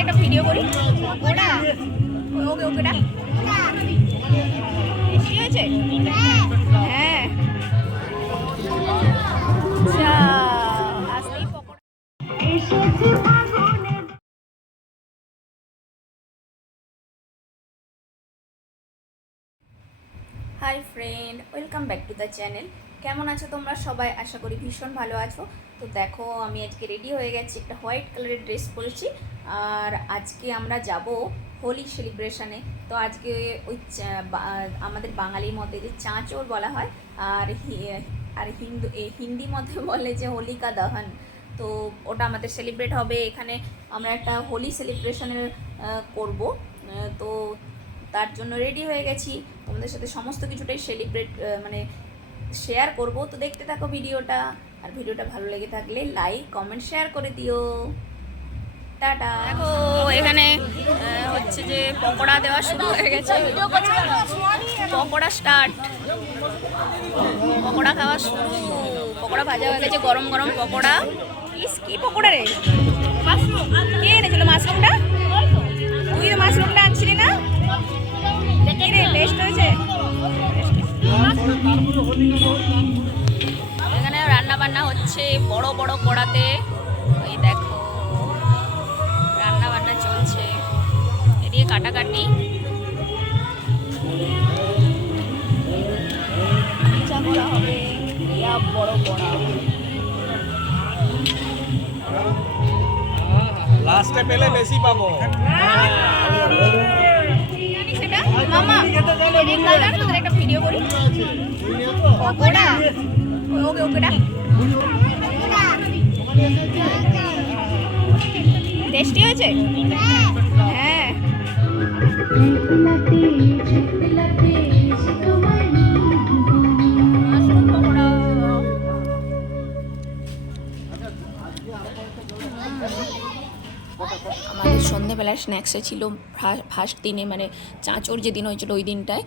একটা ভিডিও করি? ওটা? ওকে ওকে ডাক টেস্টি হয়েছে হ্যাঁ hi friend welcome back to the channel কেমন আছো তোমরা? সবাই আশা করি ভীষণ ভালো আছো। তো দেখো, আমি আজকে রেডি হয়ে গেছি, একটা হোয়াইট কালারের ড্রেস পরেছি। আর আজকে আমরা যাব হোলি সেলিব্রেশনে তো আজকে ওই আমাদের বাঙালির মতে যে চাঁচর বলা হয়, আর আর হিন্দু হিন্দি মতে বলে যে হোলিকা দহন। তো ওটা আমাদের সেলিব্রেট হবে। এখানে আমরা একটা হোলি সেলিব্রেশনের করব। তো তার জন্য রেডি হয়ে গেছি। তোমাদের সাথে সমস্ত কিছুটাই সেলিব্রেট মানে শেয়ার করব। তো দেখতে থাকো ভিডিওটা। আর ভিডিওটা ভালো লেগে থাকলে লাইক কমেন্ট শেয়ার করে দিও। টাটা। দেখো, এখানে হচ্ছে যে পকোড়া দেওয়া শুরু হয়ে গেছে। পকোড়া স্টার্ট পকোড়া খাওয়া শুরু। পকোড়া ভাজা হয়ে গেছে, গরম গরম পকোড়া। ইস, কি পকোড়া রে? কে এনেছিল মাশরুমটা? তুই মাশরুমটা হচ্ছে বড় বড় কড়াতে ওই দেখো রান্না বান্না চলছে এদিকে কাটাকাটি। পিঠা করা হবে বড় কড়া। লাস্টে পেলে বেশি পাবো। মামা এদিক কালার তোদের একটা ভিডিও করি? পকোড়া? ওকে ওকে ডাক টেস্টি হয়েছে? হ্যাঁ। আমাদের সন্ধেবেলার স্ন্যাক্সে ছিল ফার্স্ট দিনে মানে চাঁচর যেদিন হয়েছিল ওই দিনটায়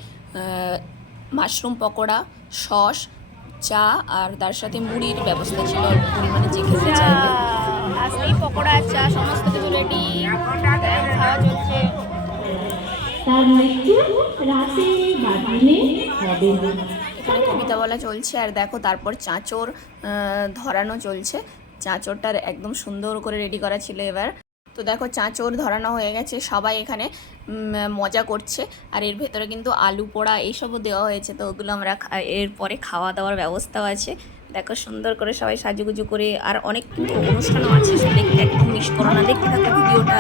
মাশরুম পকোড়া, সস চা আর তার সাথে মুড়ির ব্যবস্থা ছিল অল্প পরিমাণে যে খেতে চাইবে। আজকেই পকোড়া চা সমস্ত কিছু রেডি খাওয়া চলছে। তার মৃত্যু রাতে বা দিনে হবে না এখানে কবিতা বলা চলছে আর দেখো তারপর চাঁচর আহ, ধরানো চলছে। চাঁচরটার একদম সুন্দর করে রেডি করা ছিল এবার। তো দেখো চাঁচর ধরানো হয়ে গেছে, সবাই এখানে মজা করছে। আর এর ভেতরে কিন্তু আলু পোড়া এইসবও দেওয়া হয়েছে, তো ওগুলো আমরা এরপরে খাওয়া দাওয়ার ব্যবস্থাও আছে। দেখো সুন্দর করে সবাই সাজুগুজু করে, আর অনেক কিন্তু অনুষ্ঠানও আছে দেখতে একদম মিস করো না দেখতে থাকো ভিডিওটা।